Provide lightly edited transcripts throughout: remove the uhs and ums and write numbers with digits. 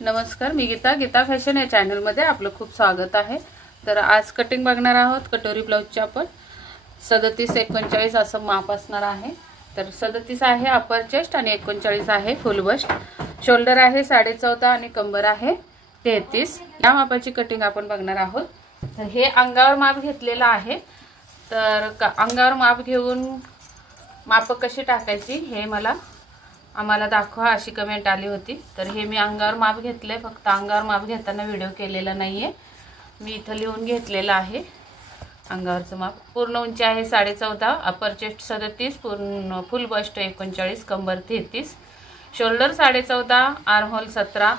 नमस्कार, मी गीता फॅशन या चॅनल मध्ये आपलं खूप स्वागत आहे। तर आज कटिंग बघणार आहोत कटोरी ब्लाउजची। आपण 37-39 असं माप असणार आहे। तर 37 आहे अपर चेस्ट आणि 39 आहे फुल बस्ट। शोल्डर आहे 14.5 आणि कंबर आहे 33। या मापाची कटिंग आपण बघणार आहोत। तर हे अंगावर माप घेतलेला आहे। तर अंगावर माप घेऊन माप कशी टाकायची हे आम्हाला दाखवा अशी कमेंट आली होती। तर हे मी अंगावर माप घेतले, फक्त अंगावर माप घेताना व्हिडिओ केलेला नाहीये, मी इथे लिहून घेतलेला आहे। अंगावरचं माप पूर्ण उंची आहे 14.5, अपर चेस्ट 37, पूर्ण फुल बस्ट 39, कंबर 33, शोल्डर 14.5, आर्म होल 17,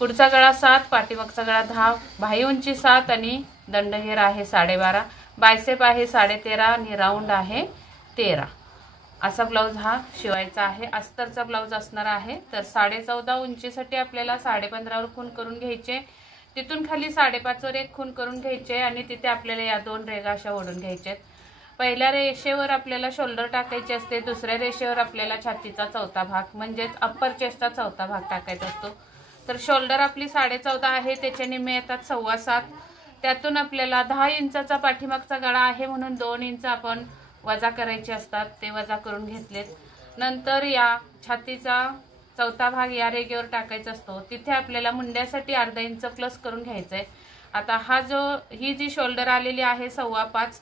पुढचा गळा 7, पाठीमागचा गळा 10, बाही उंची 7 आणि दंडघेर आहे 12.5, बायसेप आहे 13.5 आणि राऊंड आहे 13। असा ब्लाउज हा शिवायचा आहे। अस्तरचा ब्लाउज असणार आहे। तर 14.5 उंचीसाठी आपल्याला 15.5 वर खून करून घ्यायचे, तिथून खाली 5.5 वर एक खून करून घ्यायचे आणि तिथे आपल्याला या दोन रेघा अशा ओढून घ्यायच्यात। पहिल्या रेषेवर आपल्याला शोल्डर टाकायचे असते, दुसऱ्या रेषेवर आपल्याला छातीचा चौथा भाग म्हणजेच अप्पर चेस्टचा चौथा भाग टाकायचा असतो। तर शोल्डर आपली 14.5 आहे, त्याच्या निम्मे येतात 7.25, त्यातून आपल्याला 10 इंचाचा पाठीमागचा गळा आहे म्हणून 2 इंच आपण वजा करायचे असतात, ते वजा करून घेतलेत। नंतर या छातीचा चौथा भाग या रेघेवर टाकायचा असतो, तिथे आपल्याला मुंड्यासाठी अर्धा इंच प्लस करून घ्यायचंय। आता ही जी शोल्डर आलेली आहे 5.25,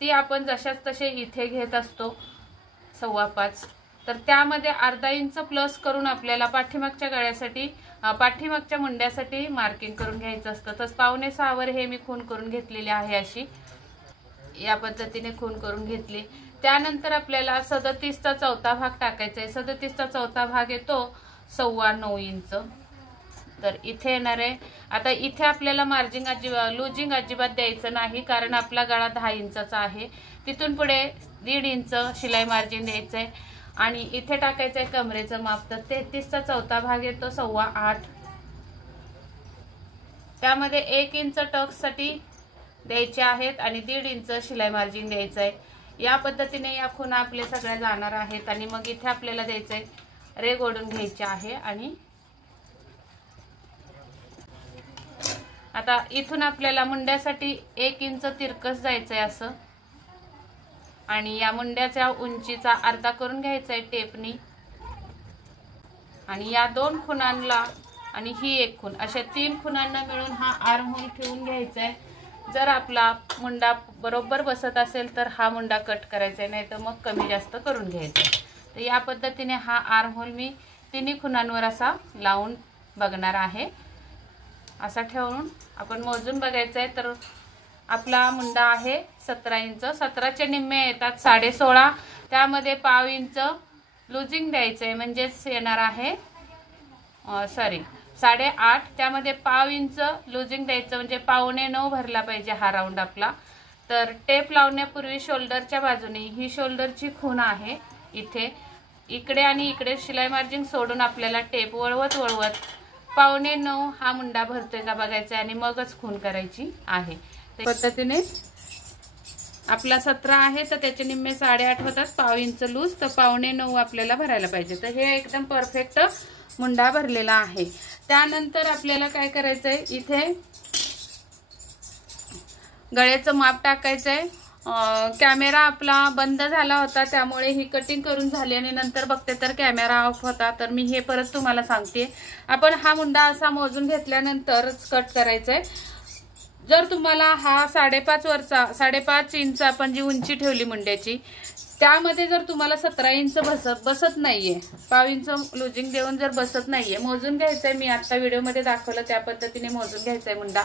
ती आपण जशाच तसे इथे घेत असतो 5.25, तर त्यामध्ये अर्धा इंच प्लस करून आपल्याला पाठीमागच्या गळ्यासाठी पाठीमागच्या मुंड्यासाठी मार्किंग करून घ्यायचं असतं। तर 5.25 वर हे मी खून करून घेतलेली आहे, अशी या पद्धतीने खून करून घेतली। त्यानंतर आपल्याला 37चा चौथा भाग टाकायचा आहे। 37चा चौथा भाग येतो 9.25 इंच। तर इथे येणार आहे। आता इथे आपल्याला लूजिंग अजिबात द्यायचं नाही, कारण आपला गळा 10 इंचाचा आहे। तिथून पुढे 1.5 इंच शिलाई मार्जिन द्यायचंय आणि इथे टाकायचंय कमरेचं माप। तर 33चा चौथा भाग येतो 8.25, त्यामध्ये 1 इंच टक्ससाठी द्यायचे आहेत आणि 1.5 इंच शिलाई मार्जिन द्यायचं आहे। या पद्धतीने या खुणा आपले सगळ्या जाणार आहेत आणि मग इथे आपल्याला द्यायचंय रेघ ओढून घ्यायची आहे। आणि आता इथून आपल्याला मुंड्यासाठी 1 इंच तिरकस जायचंय असं, आणि या मुंड्याच्या उंचीचा अर्धा करून घ्यायचाय टेपनी, आणि या 2 खुणांना आणि ही एक खूण, अशा 3 खुणांना मिळून हा आर्म होल ठेवून घ्यायचा आहे। जर आपला मुंडा बरोबर बसत असेल तर हा मुंडा कट करायचा आहे, नाही तर मग कमी जास्त करून घ्यायचा। तर या पद्धतीने हा आर्म होल मी तिन्ही खुणांवर असा लावून बघणार आहे। असा ठेवून आपण मोजून बघायचं आहे। तर आपला मुंडा आहे 17 इंच, 17चे निम्मे येतात 16.5, त्यामध्ये 0.5 इंच लूजिंग द्यायचंय, म्हणजेच येणार आहे 8.5, त्यामध्ये 0.5 इंच लूजिंग द्यायचं, म्हणजे 8.25 भरला पाहिजे हा राऊंड आपला। तर टेप लावण्यापूर्वी शोल्डरच्या बाजूने ही शोल्डरची खूण आहे, इकडे आणि इकडे शिलाई मार्जिन सोडून आपल्याला टेप वळवत 8.25 हा मुंडा भरतोय का बघायचा आणि मगच खूण करायची आहे। त्या पद्धतीने आपला 17 आहे, तर त्याचे निम्मे 8.5 होतात, 0.5 इंच लूज, तर 8.25 आपल्याला भरायला पाहिजे। तर हे एकदम परफेक्ट मुंडा भरलेला आहे। त्यानंतर आपल्याला काय करायचंय, इथे गळ्याचं माप टाकायचंय। कॅमेरा आपला बंद झाला होता, त्यामुळे ही कटिंग करून झाली आणि नंतर बघते तर कॅमेरा ऑफ होता। तर मी हे परत तुम्हाला सांगते, आपण हा मुंडा असा मोजून घेतल्यानंतरच कट करायचंय। जर तुम्हाला हा 5.5 इंच आपण जी उंची ठेवली मुंड्याची, त्यामध्ये जर तुम्हाला 17 इंच बसत नाहीये, 0.5 इंच लूजिंग देऊन जर बसत नाहीये, मोजून घ्यायचंय। मी आता व्हिडिओमध्ये दाखवलं त्या पद्धतीने मोजून घ्यायचंय मुंडा।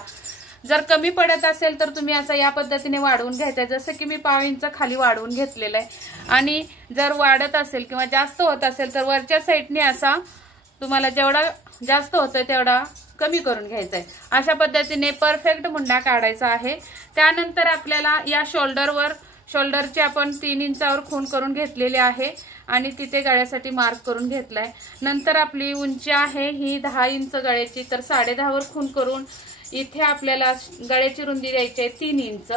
जर कमी पडत असेल तर तुम्ही असं या पद्धतीने वाढवून घ्यायचंय, जसं की मी 0.5 इंच खाली वाढवून घेतलेलं आहे। आणि जर वाढत असेल किंवा जास्त होत असेल तर वरच्या साईडने असा तुम्हाला जेवढा जास्त होतोय तेवढा कमी करून घ्यायचा आहे। अशा पद्धतीने परफेक्ट मुंडा काढायचा आहे। त्यानंतर आपल्याला या शोल्डरचे आपण 3 इंचावर खूण करून घेतलेले आहे आणि तिथे गळ्यासाठी मार्क करून घेतलाय। नंतर आपली उंची आहे ही 10 इंच गळ्याची, तर 10.5 वर खूण करून इथे आपल्याला गळ्याची रुंदी द्यायची आहे 3 इंच।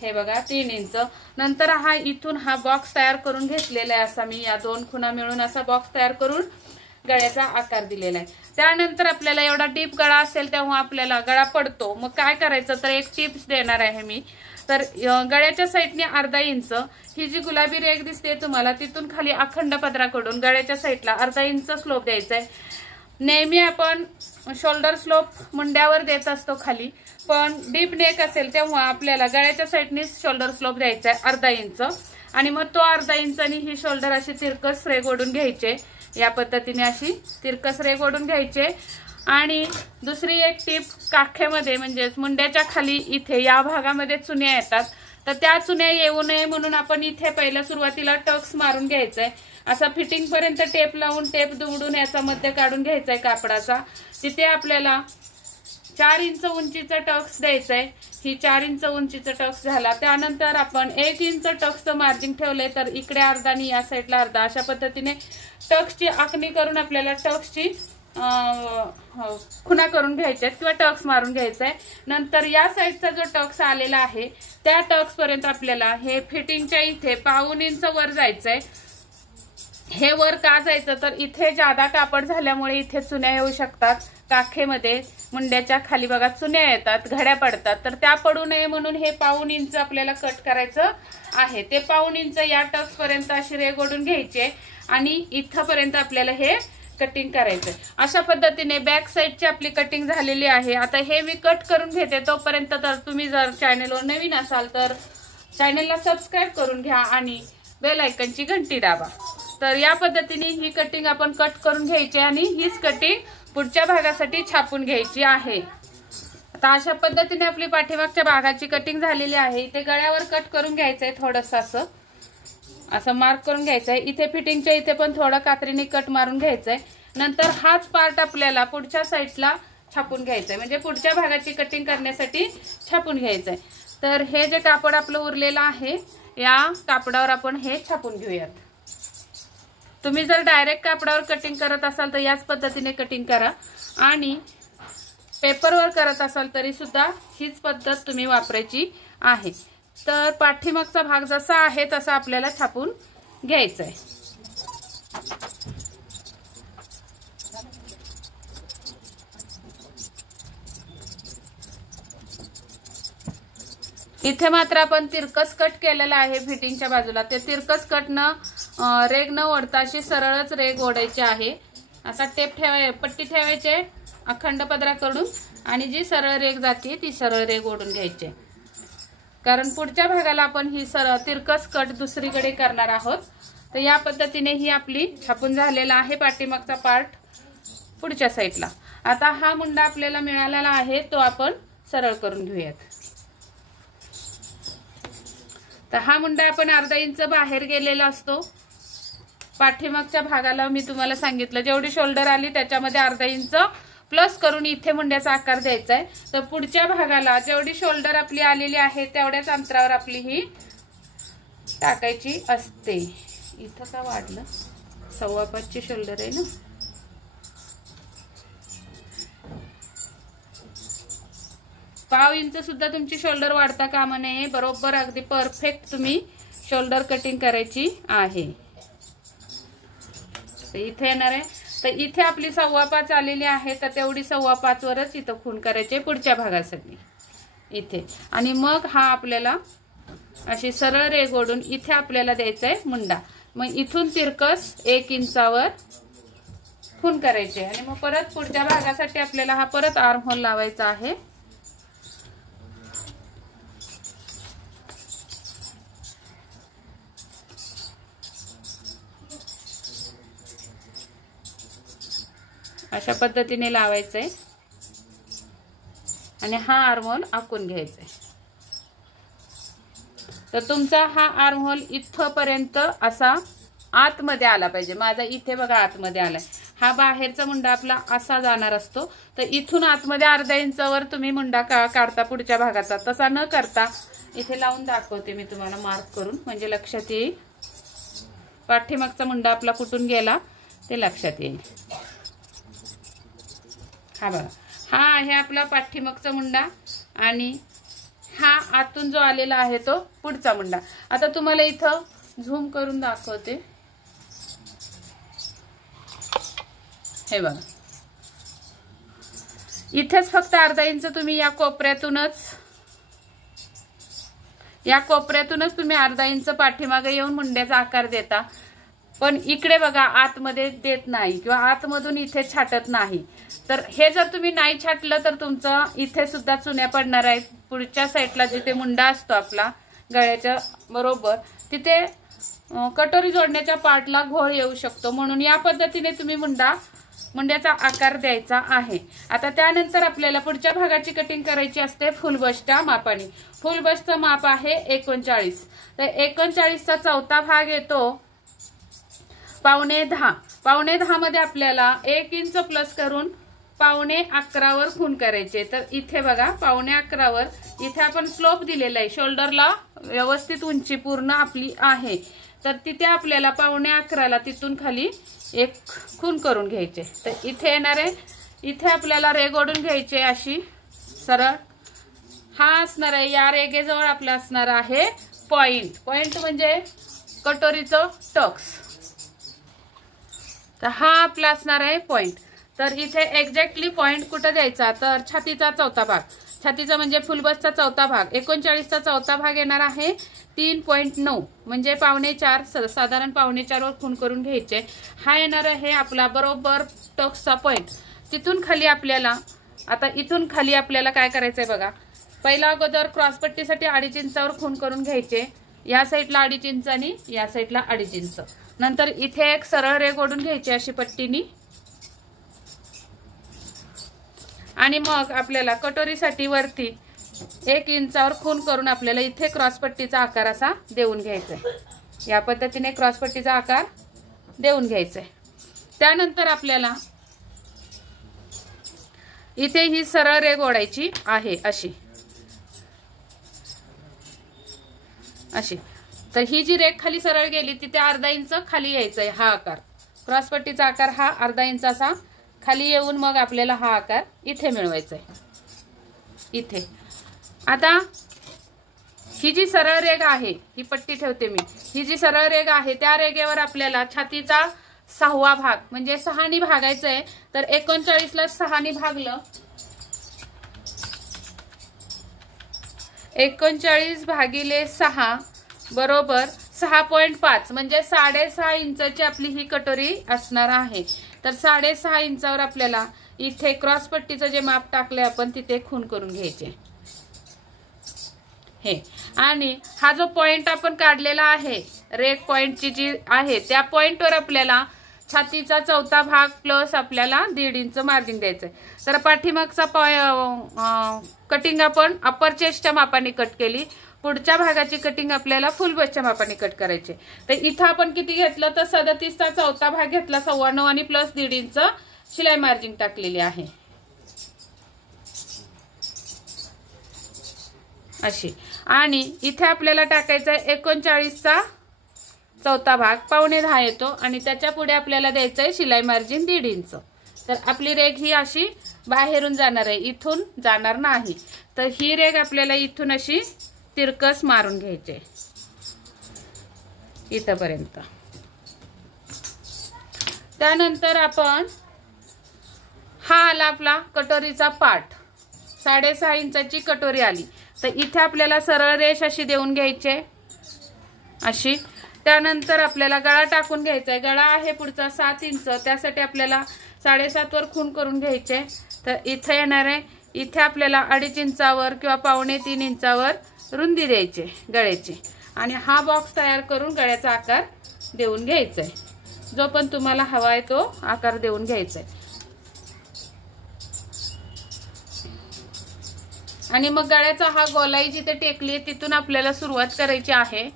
हे बघा 3 इंच। नंतर इथून हा बॉक्स तयार करून घेतलेला आहे, असा मी या 2 खुणा मिळून असा बॉक्स तयार करून गळ्याचा आकार दिलेला आहे। त्यानंतर आपल्याला एवढा डीप गळा असेल तेव्हा आपल्याला गळा पडतो, मग काय करायचं तर एक टिप्स देणार आहे मी। तर गळ्याच्या साईडने अर्धा इंच ही जी गुलाबी रेग दिसते तुम्हाला तिथून खाली अखंड पदराकडून गळ्याच्या साईडला अर्धा इंच स्लोप द्यायचा आहे। नेहमी आपण शोल्डर स्लोप मुंड्यावर देत असतो खाली, पण डीप नेक असेल तेव्हा आपल्याला गळ्याच्या साईडने शोल्डर स्लोप द्यायचा आहे अर्धा इंच, आणि मग तो अर्धा इंचानी ही शोल्डर अशी तिरकस रेग ओढून घ्यायचे। या पद्धतीने अशी तिरकस रेग ओढून घ्यायचे। आणि दुसरी एक टिप, काखेमध्ये म्हणजेच मुंड्याच्या खाली इथे या भागामध्ये चुन्या येतात, तर त्या चुन्या येऊ नये म्हणून आपण इथे पहिल्या सुरुवातीला टक्स मारून घ्यायचंय। असा फिटिंग पर्यंत टेप लावून टेप दुमडून याचा मध्य काढून घ्यायचाय कापडाचा। तिथे आपल्याला 4 इंच उंचीचा टक्स द्यायचाय। ही 4 इंच उंचीचा टक्स झाला, त्यानंतर आपण 1 इंच टक्सचं मार्जिन ठेवलंय, तर इकडे अर्धा आणि या साईडला अर्धा अशा पद्धतीने टक्सची आखणी करून आपल्याला टक्सची खुणा करून घ्यायच्यात किंवा टक्स मारून घ्यायचाय। नंतर या साईडचा जो टक्स आलेला आहे त्या टक्स पर्यंत आपल्याला हे फिटिंगच्या इथे 1.5 इंच वर जायचंय। हे वर का जायचं तर इथे जादा कापड झाल्यामुळे इथे चुन्या येऊ शकतात। काखेमध्ये मुंड्याच्या खाली बघा चुन्या येतात, घड्या पडतात, तर त्या पडू नये म्हणून हे 1.5 इंच आपल्याला कट करायचं आहे। ते 1.5 इंच या टक्स पर्यंत अशी रेग ओढून घ्यायचे आणि इथपर्यंत आपल्याला हे कटिंग करायचंय। अशा पद्धतीने बॅक साईडची आपली कटिंग झालेली आहे। आता हे मी कट करून घेते, तोपर्यंत तर तुम्ही जर चॅनलवर नवीन असाल तर चॅनलला सबस्क्राईब करून घ्या आणि बेल आयकॉनची घंटी दाबा। तर या पद्धतीने ही कटिंग आपण कट करून घ्यायची आणि हीच कटिंग पुढच्या भागासाठी छापून घ्यायची आहे। आता अशा पद्धतीने आपली पाठीमागच्या भागाची कटिंग झालेली आहे। इथे गळ्यावर कट करून घ्यायचंय, थोडंसं असं मार्क करून घ्यायचंय। इथे फिटिंगच्या इथे पण थोडं कात्रीने कट मारून घ्यायचंय। नंतर हाच पार्ट आपल्याला पुढच्या साईडला छापून घ्यायचंय, म्हणजे पुढच्या भागाची कटिंग करण्यासाठी छापून घ्यायचंय। तर हे जे कापड आपलं उरलेलं आहे या कापडावर आपण हे छापून घेऊयात। तुम्ही जर डायरेक्ट कापडावर कटिंग करत असाल तर याच पद्धतीने कटिंग करा, आणि पेपरवर करत असाल तरी सुद्धा हीच पद्धत तुम्ही वापरायची आहे। तर पाठीमागचा भाग जसा आहे तसा आपल्याला छापून घ्यायचा आहे। इथे मात्र आपण तिरकस कट केलेला आहे फिटिंगच्या बाजूला, ते तिरकस कट न रेग न ओढता अशी सरळच रेग ओढायची आहे। असा टेप पट्टी ठेवायचे अखंड पदराकडून, आणि जी सरळ रेग जाते ती सरळ रेग ओढून घ्यायची, कारण पुढच्या भागाला आपण ही सरळ तिरकस कट दुसरीकडे करणार आहोत। तर या पद्धतीने ही आपली छापून झालेला आहे पाठीमागचा पार्ट पुढच्या साईडला। आता हा मुंडा आपल्याला मिळालेला आहे तो आपण सरळ करून घेऊयात। तर हा मुंडा आपण अर्धा इंच बाहेर गेलेला असतो। पाठीमागच्या भागाला मी तुम्हाला सांगितलं जेवढी शोल्डर आली त्याच्यामध्ये अर्धा इंच प्लस करून इथे मुंड्याचा आकार द्यायचा आहे। तर पुढच्या भागाला जेवढी शोल्डर आपली आलेली आहे तेवढ्याच अंतरावर आपली ही टाकायची असते। इथं का वाढलं, 5.25 शोल्डर आहे ना। पाव इंच सुद्धा तुमची शोल्डर वाढता कामा नये, बरोबर अगदी परफेक्ट तुम्ही शोल्डर कटिंग करायची आहे। तर इथे येणार आहे, तर इथे आपली 5.25 आलेली आहे, तर तेवढी 5.25 वरच इथं खून करायचे पुढच्या भागासाठी इथे। आणि मग हा आपल्याला अशी सरळ रेग ओढून इथे आपल्याला द्यायचा आहे मुंडा। मग इथून तिरकस 1 इंचावर खून करायचे, आणि मग परत पुढच्या भागासाठी आपल्याला हा परत आर्म होल लावायचा आहे। अशा पद्धतीने लावायचंय आणि हा आर्म होल आखून घ्यायचा। तर तुमचा हा आर्म होल इथपर्यंत असा आतमध्ये आला पाहिजे। माझा इथे बघा आतमध्ये आलाय, हा बाहेरचा मुंडा आपला असा जाणार असतो, तर इथून आतमध्ये अर्धा इंचावर तुम्ही मुंडा काढता पुढच्या भागाचा। तसा न करता इथे लावून दाखवते मी तुम्हाला मार्क करून, म्हणजे लक्षात येईल पाठीमागचा मुंडा आपला कुठून गेला ते लक्षात येईल। हा बघा, हा आहे आपला पाठीमागचा मुंडा आणि हा आतून जो आलेला आहे तो पुढचा मुंडा। आता तुम्हाला इथं झूम करून दाखवते, हे बघा इथेच फक्त अर्धा इंच तुम्ही या कोपऱ्यातूनच तुम्ही अर्धा इंच पाठीमागे येऊन मुंड्याचा आकार देता, पण इकडे बघा आतमध्ये देत नाही किंवा आतमधून इथे छाटत नाही। तर हे जर तुम्ही नाही छाटलं तर तुमचं इथे सुद्धा चुन्या पडणार आहेत। पुढच्या साईडला जिथे मुंडा असतो आपला गळ्याच्या बरोबर तिथे कटोरी जोडण्याच्या पार्टला घोळ येऊ शकतो, म्हणून या पद्धतीने तुम्ही मुंड्याचा आकार द्यायचा आहे। आता त्यानंतर आपल्याला पुढच्या भागाची कटिंग करायची असते फुल बस्टच्या मापाने। फुल बस्टचं माप आहे 39, तर 39चा चौथा भाग येतो 9.5। 9.5 मध्ये आपल्याला 1 इंच प्लस करून 9.5 वर खून करायचे। तर इथे बघा 9.5 वर इथे आपण स्लोप दिलेला आहे, शोल्डरला व्यवस्थित उंची पूर्ण आपली आहे, तर तिथे आपल्याला 9.5 तिथून खाली एक खून करून घ्यायचे। तर इथे येणार आहे, इथे आपल्याला रेघ ओढून घ्यायचे अशी सरळ। हा असणार आहे, या रेघेजवळ आपला असणार आहे पॉइंट। पॉइंट म्हणजे कटोरीचं टक्स, तर हा आपला असणार आहे पॉइंट। तर इथे एक्झॅक्टली पॉइंट कुठे द्यायचा, तर छातीचा चौथा भाग, छातीचा म्हणजे फुलबसचा चौथा भाग 39चा चौथा भाग येणार आहे 3.9 म्हणजे 4.5 साधारण 4.5 वर खून करून घ्यायचे। हा येणार आहे आपला बरोबर टक्सचा पॉइंट। तिथून खाली आपल्याला आता इथून खाली आपल्याला काय करायचंय बघा, पहिला अगोदर क्रॉसपट्टीसाठी 2.5 इंचावर खून करून घ्यायचे, या साईडला 2.5 इंच आणि या साईडला 2.5 इंच। नंतर इथे एक सरळ रेघ ओढून घ्यायची अशी पट्टीनी, आणि मग आपल्याला कटोरीसाठी वरती 1 इंचावर खून करून आपल्याला इथे क्रॉसपट्टीचा आकार असा देऊन घ्यायचा आहे। या पद्धतीने क्रॉसपट्टीचा आकार देऊन घ्यायचा आहे। त्यानंतर आपल्याला इथे ही सरळ रेघ ओढायची आहे अशी अशी। तर ही जी रेघ खाली सरळ गेली तिथे अर्धा इंच खाली यायचा आहे, हा आकार क्रॉसपट्टीचा आकार हा अर्धा इंच असा खाली येऊन मग आपल्याला हा आकार इथे मिळवायचा आहे इथे। आता ही जी सरळ रेघ आहे, ही पट्टी ठेवते मी, ही जी सरळ रेघ आहे त्या रेघेवर आपल्याला छातीचा 6वा भाग म्हणजे 6 भागायचं आहे। तर 39ला 6 भागलं, 39 भागिले 6 बरोबर 6.5 म्हणजे 6.5 इंचाची आपली ही कटोरी असणार आहे। तर 6.5 इंचावर आपल्याला इथे क्रॉसपट्टीचं जे माप टाकले आपण तिथे खून करून घ्यायचे हे। आणि हा जो पॉइंट आपण काढलेला आहे रेघ पॉइंटची जी आहे त्या पॉइंटवर आपल्याला छातीचा चौथा भाग प्लस आपल्याला 1.5 इंच मार्जिन द्यायचंय। तर पाठीमागचा कटिंग आपण अपर चेस्टच्या मापाने कट केली, पुढच्या भागाची कटिंग आपल्याला फुल बसच्या मापाने कट करायची। तर इथं आपण किती घेतलं तर 37चा चौथा भाग घेतला 9.25 आणि प्लस 1.5 इंच शिलाई मार्जिन टाकलेली आहे अशी। आणि इथे आपल्याला टाकायचा 39चा चौथा भाग 9.5 येतो आणि त्याच्या पुढे आपल्याला द्यायचं आहे शिलाई मार्जिन 1.5 इंच। तर आपली रेघ ही अशी बाहेरून जाणार आहे, इथून जाणार नाही। तर ही रेघ आपल्याला इथून अशी तिरकस मारून घ्यायचे इथपर्यंत। त्यानंतर आपण हा आला आपला कटोरीचा पार्ट, 6.5 इंचाची कटोरी आली, तर इथे आपल्याला सरळ रेष अशी देऊन घ्यायचे अशी। त्यानंतर आपल्याला गळा टाकून घ्यायचा आहे, गळा आहे पुढचा 7 इंच, त्यासाठी आपल्याला 7.5 वर खून करून घ्यायचे। तर इथे येणार आहे, इथे आपल्याला 2.5 इंचावर किंवा 2.25-3 इंचावर रुंदी द्यायची गळ्याची, आणि हा बॉक्स तयार करून गळ्याचा आकार देऊन घ्यायचा आहे, जो पण तुम्हाला हवा आहे तो आकार देऊन घ्यायचा आहे। आणि मग गळ्याचा हा गोलाई जिथे टेकली तिथून आपल्याला सुरुवात करायची आहे।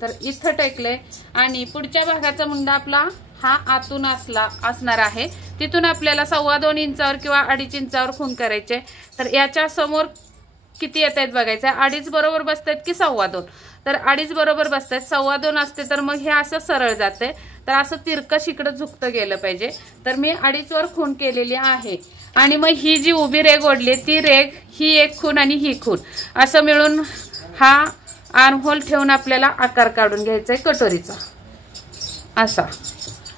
तर इथं टेकले आणि पुढच्या भागाचा मुंडा आपला हा आतून असणार आहे, तिथून आपल्याला 2.25 इंचावर किंवा 2.5 इंचावर खून करायचे। तर याच्या समोर किती येत आहेत बघायचं, 2.5 बरोबर बसतात की 2.25, तर 2.5 बरोबर बसतात, 2.25 असते तर मग हे असं सरळ जाते, तर असं तिरकस इकडे झुकतं गेलं पाहिजे। तर मी 2.5 वर खून केलेली आहे। आणि मग ही जी उभी रेघ ओढली ती रेघ ही एक खून आणि ही खून असं मिळून हा आर्म होल ठेवून आपल्याला आकार काढून घ्यायचा आहे कटोरीचा असा।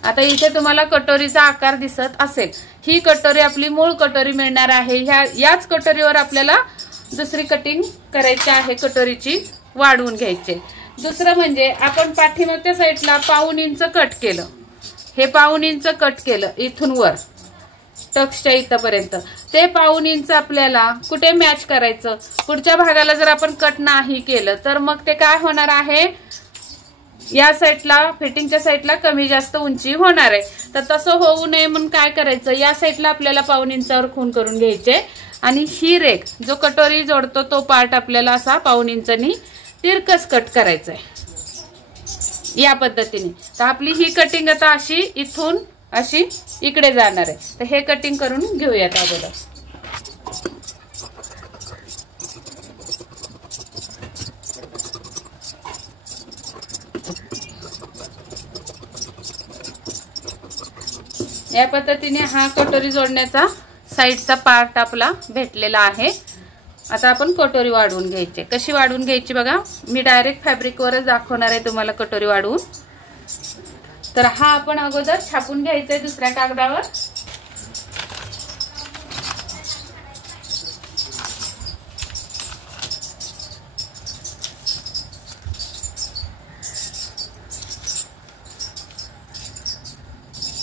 आता इथे तुम्हाला कटोरीचा आकार दिसत असेल। ही कटोरी आपली मूळ कटोरी मिळणार आहे। याच कटोरीवर आपल्याला दुसरी कटिंग करायची आहे, कटोरीची वाढवून घ्यायचे। दुसरं म्हणजे आपण पाठीमागच्या साईडला 1.5 इंच कट केलं, हे 1.5 इंच कट केलं इथून वर टक्सच्या इथपर्यंत। ते 1.5 इंच आपल्याला कुठे मॅच करायचं, पुढच्या भागाला जर आपण कट नाही केलं तर मग ते काय होणार आहे, या साईडला फिटिंगच्या साईडला कमी जास्त उंची होणार आहे। तर तसं होऊ नये म्हणून काय करायचं, या साईडला आपल्याला 1.5 इंचावर खूण करून घ्यायचे आणि ही रेघ जो कटोरी जोडतो तो पार्ट आपल्याला असा 1.5 इंचानी तिरकस कट करायचा आहे या पद्धतीने। तर आपली ही कटिंग आता अशी इथून अशी इकडे जाणार आहे। तर हे कटिंग करून घेऊयात अगोदर। या पद्धतीने हा कटोरी जोडण्याचा साईडचा पार्ट आपला भेटलेला आहे। आता आपण कटोरी वाढवून घ्यायची। कशी वाढवून घ्यायची बघा, मी डायरेक्ट फॅब्रिकवरच दाखवणार आहे तुम्हाला कटोरी वाढवून। तर हा आपण अगोदर छापून घ्यायचा आहे दुसऱ्या कागदावर।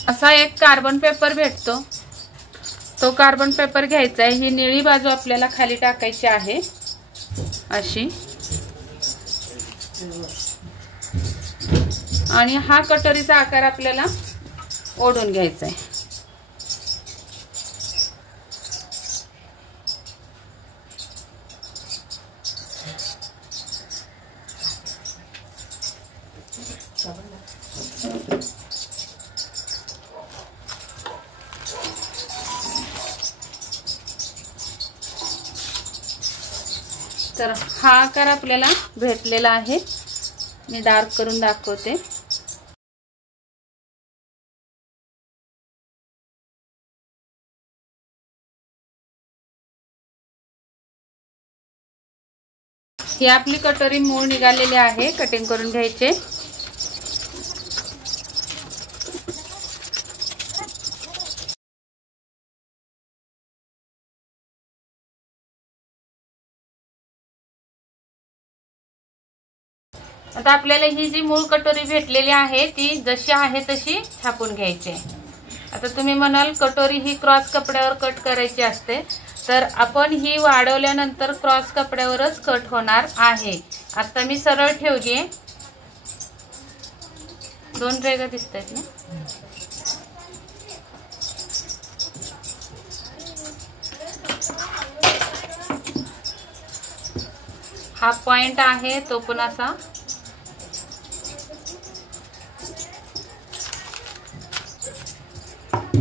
असा एक कार्बन पेपर भेटतो, तो कार्बन पेपर घ्यायचा आहे। ही निळी बाजू आपल्याला खाली टाकायची आहे अशी, आणि हा कटोरीचा आकार आपल्याला ओढून घ्यायचा आहे। तर हा आकार आपल्याला भेटलेला आहे। मी डार्क करून दाखवते। ही आपली कटोरी मूळ निघालेली आहे, कटिंग करून घ्यायचे। आता आपल्याला ही जी मूळ कटोरी भेटलेली आहे ती जशी आहे तशी छापून घ्यायची। आता तुम्ही म्हणाल कटोरी ही क्रॉस कपड्यावर कट करायची असते, तर आपण ही वाढवल्यानंतर क्रॉस कपड्यावरच कट होणार आहे। आता मी सरळ ठेवली, 2 रेघा दिसतायत ना। हा पॉइंट आहे तो पण असा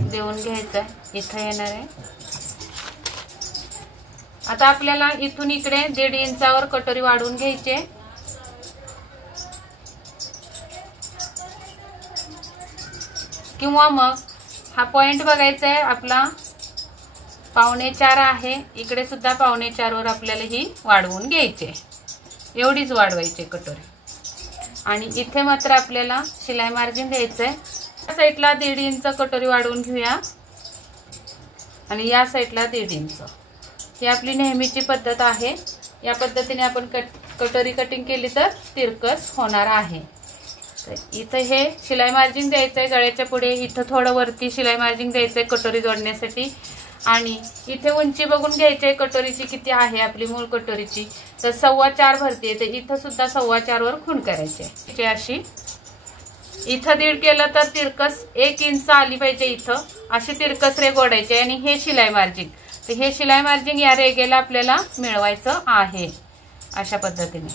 देऊन घ्यायचा, इथं येणार आहे। आता आपल्याला इथून इकडे 1.5 इंचावर कटोरी वाढवून घ्यायचे। किंवा मग हा पॉइंट बघायचा आहे आपला 4.25 आहे, इकडे सुद्धा 4.25 वर आपल्याला ही वाढवून घ्यायचे। एवढीच वाढवायची कटोरी, आणि इथे मात्र आपल्याला शिलाई मार्जिन द्यायचंय। या साईडला 1.5 इंच कटोरी वाढवून घेऊया आणि या साईडला 1.5 इंच। ही आपली नेहमीची पद्धत आहे। या पद्धतीने आपण कटोरी कटिंग केली तर तिरकस होणार आहे। तर इथे हे शिलाई मार्जिन द्यायचंय गळ्याच्या पुढे, इथं थोडं वरती शिलाई मार्जिन द्यायचंय कटोरी जोडण्यासाठी, आणि इथे उंची बघून घ्यायची कटोरीची किती आहे आपली मूळ कटोरीची, तर 4.25 भरतीये, तर इथं सुद्धा 4.25 वर खूण करायचे अशी। इथं 1.5 केलं तर तिरकस 1 इंच आली पाहिजे, इथं अशी तिरकस रेघ ओढायची, आणि हे शिलाई मार्जिन, तर हे शिलाई मार्जिन या रेघेला आपल्याला मिळवायचं आहे अशा पद्धतीने।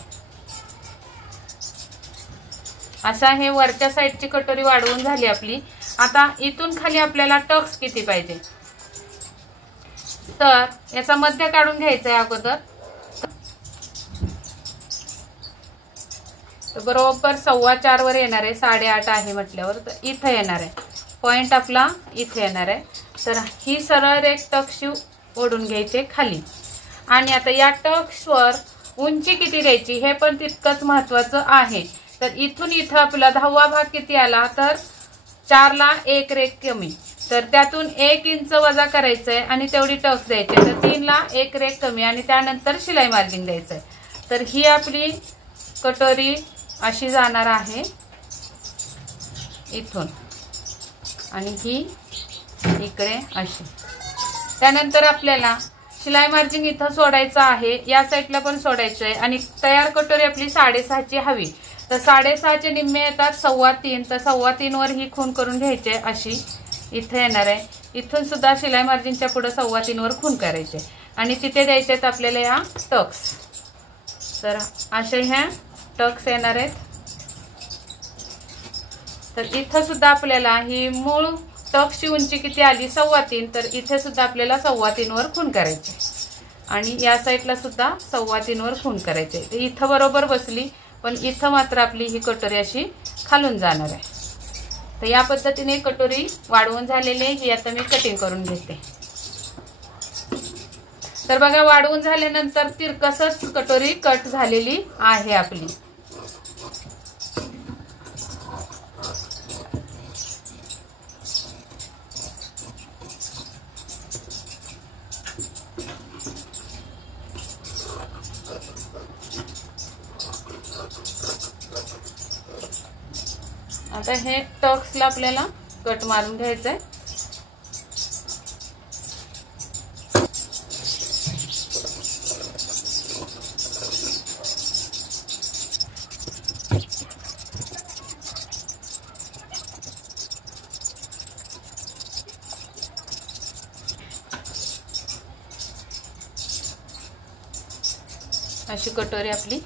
असा हे वरच्या साईडची कटोरी वाढवून झाली आपली। आता इथून खाली आपल्याला टक्स किती पाहिजे, तर याचा मध्य काढून घ्यायचा आहे अगोदर। बरोबर 4.25 वर येणार आहे, 8.5 आहे म्हटल्यावर, तर इथं येणार आहे पॉइंट आपला, इथे येणार आहे। तर ही सरळ रेघ टक्स ओढून घ्यायचे खाली, आणि आता या टक्सवर उंची किती द्यायची हे पण तितकंच महत्वाचं आहे। तर इथून इथं आपला 10वा भाग किती आला, तर 4 ला 1 रेघ कमी, तर त्यातून 1 इंच वजा करायचंय आणि तेवढी टक्स द्यायची, तर 3 ला 1 रेघ कमी आणि त्यानंतर शिलाई मार्जिन द्यायचंय। तर ही आपली कटोरी अशी जाणार आहे इथून आणि ही इकडे अशी। त्यानंतर आपल्याला शिलाई मार्जिन इथं सोडायचं आहे, या साईडला पण सोडायचं आहे आणि तयार कटोरी आपली 6.5 ची हवी, तर 6.5 चे निम्मे येतात 3.25, तर 3.25 वर ही खून करून घ्यायची अशी इथे येणार आहे। इथून सुद्धा शिलाई मार्जिनच्या पुढे 3.25 वर खून करायचे आणि तिथे द्यायचे आहेत आपल्याला या टक्स। तर अशा ह्या टक्स येणार आहेत। तर इथं सुद्धा आपल्याला ही मूळ टक्सची उंची किती आली 3.25, तर इथे सुद्धा आपल्याला 3.25 वर खून करायचे आणि या साईडला सुद्धा 3.25 वर खून करायचे। तर इथं बरोबर बसली, पण इथं मात्र आपली ही कटोरी अशी खालून जाणार आहे। तर या पद्धतीने कटोरी वाढवून झालेली आहे, ही आता मी कटिंग करून घेते। तर बघा वाढवून झाल्यानंतर तिरकसच कटोरी कट झालेली आहे आपली। आता हे टक्सला आपल्याला कट मारून घ्यायचंय। अशी कटोरी आपली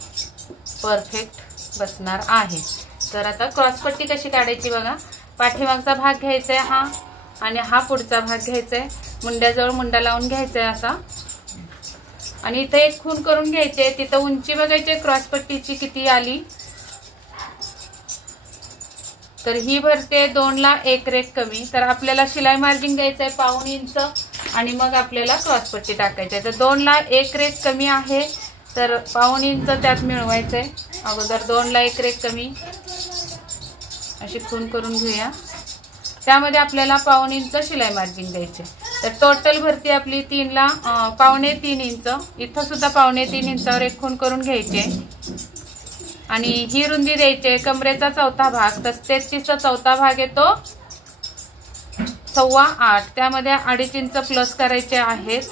परफेक्ट बसणार आहे। तर आता क्रॉसपट्टी कशी काढायची बघा, पाठीमागचा भाग घ्यायचा आहे हा आणि हा पुढचा भाग घ्यायचा आहे, मुंड्याजवळ मुंडा लावून घ्यायचा आहे असा आणि इथे एक खून करून घ्यायचे। तिथं उंची बघायची क्रॉसपट्टीची किती आली, तर ही भरते 2 ला 1 रेघ कमी, तर आपल्याला शिलाई मार्जिन घ्यायचंय 1.5 इंच आणि मग आपल्याला क्रॉसपट्टी टाकायची आहे। तर 2 ला 1 रेघ कमी आहे, तर 1.5 इंच त्यात मिळवायचंय। अगोदर 2 ला 1 रेघ कमी अशी खून करून घेऊया, त्यामध्ये आपल्याला 1.5 इंच शिलाई मार्जिन द्यायचे। तर टोटल भरती आपली 3 ला 2.25 इंच, इथं सुद्धा 2.25 इंचावर एक खून करून घ्यायचे आणि ही रुंदी द्यायची कमरेचा चौथा भाग, तर 33 चा चौथा भाग येतो 8.25, त्यामध्ये 2.5 इंच प्लस करायचे आहेत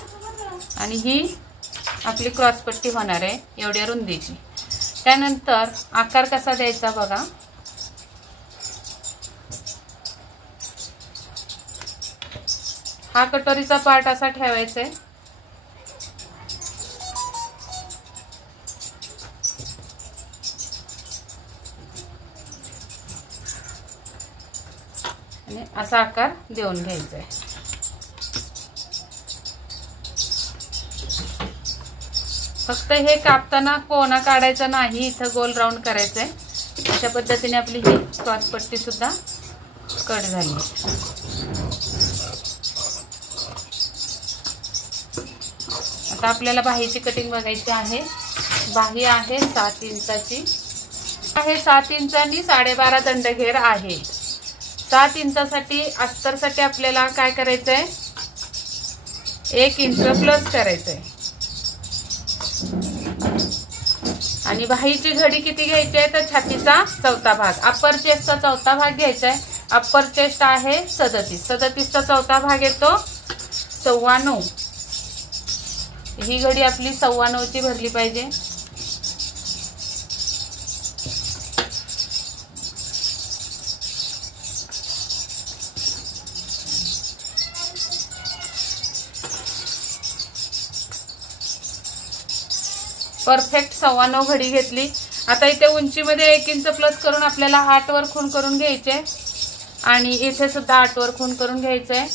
आणि ही आपली क्रॉसपट्टी होणार आहे एवढ्या रुंदीची। त्यानंतर आकार कसा द्यायचा बघा, हा कटोरीचा पार्ट असा ठेवायचा आहे आणि असा आकार देऊन घ्यायचा आहे। फक्त हे कापताना कोणा काढायचा नाही, इथं गोल राऊंड करायचंय। अशा पद्धतीने आपली ही क्रॉसपट्टी सुद्धा कट झाली। आता आपल्याला बाहीची कटिंग बघायची आहे। बाही आहे 7 इंचाची आहे, 7 इंच आणि 12.5 दंडघेर आहे। 7 इंचासाठी अस्तरसाठी आपल्याला काय करायचंय 1 इंच प्लस करायचंय आणि बाहीची घडी किती घ्यायची आहे, तर छातीचा चौथा भाग, अप्पर चेस्टचा चौथा भाग घ्यायचा आहे। अप्पर चेस्ट आहे 37, 37 चा चौथा भाग येतो 9.25, ही घडी आपली 9.25 ची भरली पाहिजे। परफेक्ट 9.25 घडी घेतली। आता इथे उंचीमध्ये 1 इंच प्लस करून आपल्याला 8 वर खून करून घ्यायचे आणि इथे सुद्धा 8 वर खून करून घ्यायचंय।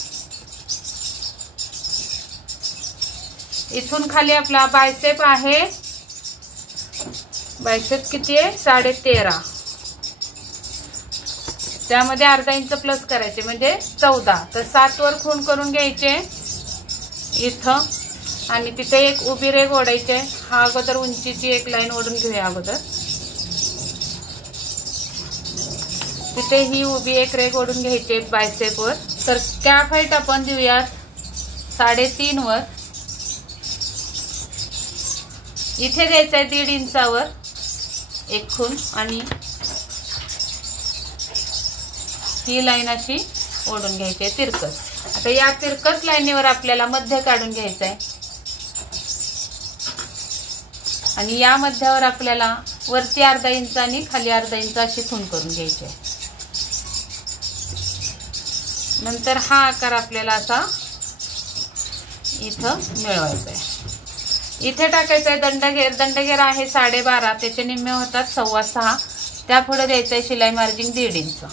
इथून खाली आपला बायसेप आहे, बायसेप किती आहे 13.5, त्यामध्ये अर्धा इंच प्लस करायचे म्हणजे 14, तर 7 वर खून करून घ्यायचे इथं आणि तिथे एक उभी रेघ ओढायची। हा अगोदर उंचीची एक लाईन ओढून घेऊया अगोदर, तिथे ही उभी एक रेघ ओढून घ्यायची बायसेप वर। तर कॅफ हाईट आपण देऊयात 3.5 वर। इथे द्यायचं आहे 1.5 इंचावर एक खूण आणि ही लाईन अशी ओढून घ्यायची आहे तिरकस। आता या तिरकस लाईनीवर आपल्याला मध्य काढून घ्यायचं आहे आणि या मध्यावर आपल्याला वरती अर्धा इंच आणि खाली अर्धा इंच अशी खूण करून घ्यायची आहे। नंतर हा आकार आपल्याला असा इथं मिळवायचा आहे। इथे टाकायचं आहे दंडघेर। दंडघेर आहे 12.5, त्याचे निम्मे होतात 6.25। त्या पुढे द्यायचं आहे शिलाई मार्जिन 1.5 इंच।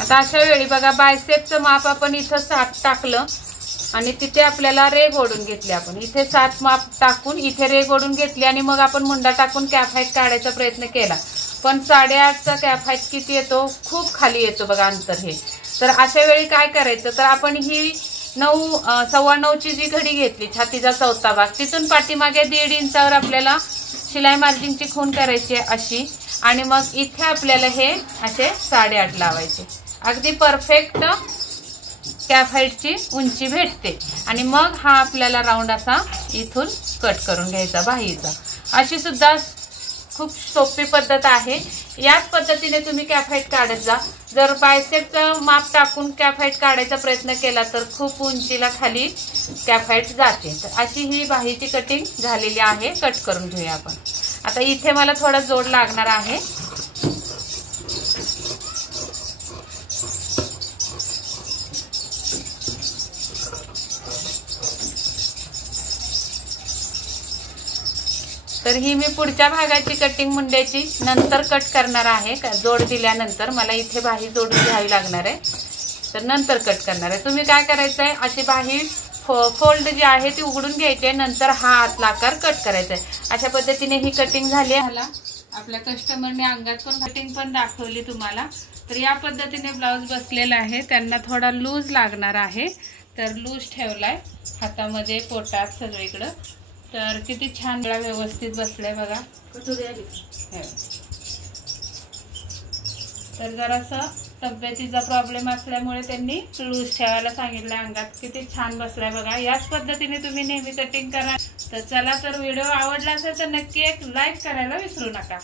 आता अशा वेळी बघा बायसेपचं माप आपण इथं 7 टाकलं आणि तिथे आपल्याला रेघ ओढून घेतली। आपण इथे 7 माप टाकून इथे रेघ ओढून घेतली आणि मग आपण मुंडा टाकून कॅप हाईट काढायचा प्रयत्न केला, पण 8.5चा कॅप हाईट किती येतो, खूप खाली येतो बघा अंतर हे। तर अशा वेळी काय करायचं, तर आपण ही 9.25ची जी घडी घेतली छातीचा चौथा भाग, तिथून पाठीमागे 1.5 इंचावर आपल्याला शिलाई मार्जिनची खूण करायची अशी आणि मग इथे आपल्याला हे असे 8.5 लावायचे। अगदी परफेक्ट कॅप हाईटची उंची भेटते आणि मग हा आपल्याला राऊंड असा इथून कट करून घ्यायचा बाहीचा। अशी सुद्धा खूप सोपी पद्धत आहे। याच पद्धतीने तुम्ही कॅप हाईट काढत जा। जर बायसेपचं माप टाकून कॅप हाईट काढायचा प्रयत्न केला तर खूप उंचीला खाली कॅप हाईट जाते। तर अशी ही बाहीची कटिंग झालेली आहे। कट करून घेऊया आपण। आता इथे मला थोडा जोड लागणार आहे। तर ही मी पुढच्या भागाची कटिंग मुंड्याची नंतर कट करणार आहे। जोड दिल्यानंतर मला इथे बाही जोडून घ्यावी लागणार आहे, तर नंतर कट करणार आहे। तुम्ही काय करायचं आहे, अशी बाही फोल्ड जी आहे ती उघडून घ्यायची आहे, नंतर हा आतला आकार कट करायचा आहे। अशा पद्धतीने ही कटिंग झाली आहे। आपल्या कस्टमरने अंगात पण कटिंग पण दाखवली तुम्हाला। तर या पद्धतीने ब्लाउज बसलेला आहे। त्यांना थोडा लूज लागणार आहे, तर लूज ठेवलाय हातामध्ये, पोटात, सगळीकडे। तर किती छान व्यवस्थित बसलाय बघा। तर जरासा तब्येतीचा प्रॉब्लेम असल्यामुळे त्यांनी लूज ठेवायला सांगितलं। अंगात किती छान बसलाय बघा। याच पद्धतीने तुम्ही नेहमी कटिंग करा। तर चला, तर व्हिडिओ आवडला असेल तर नक्की एक लाईक करायला विसरू नका।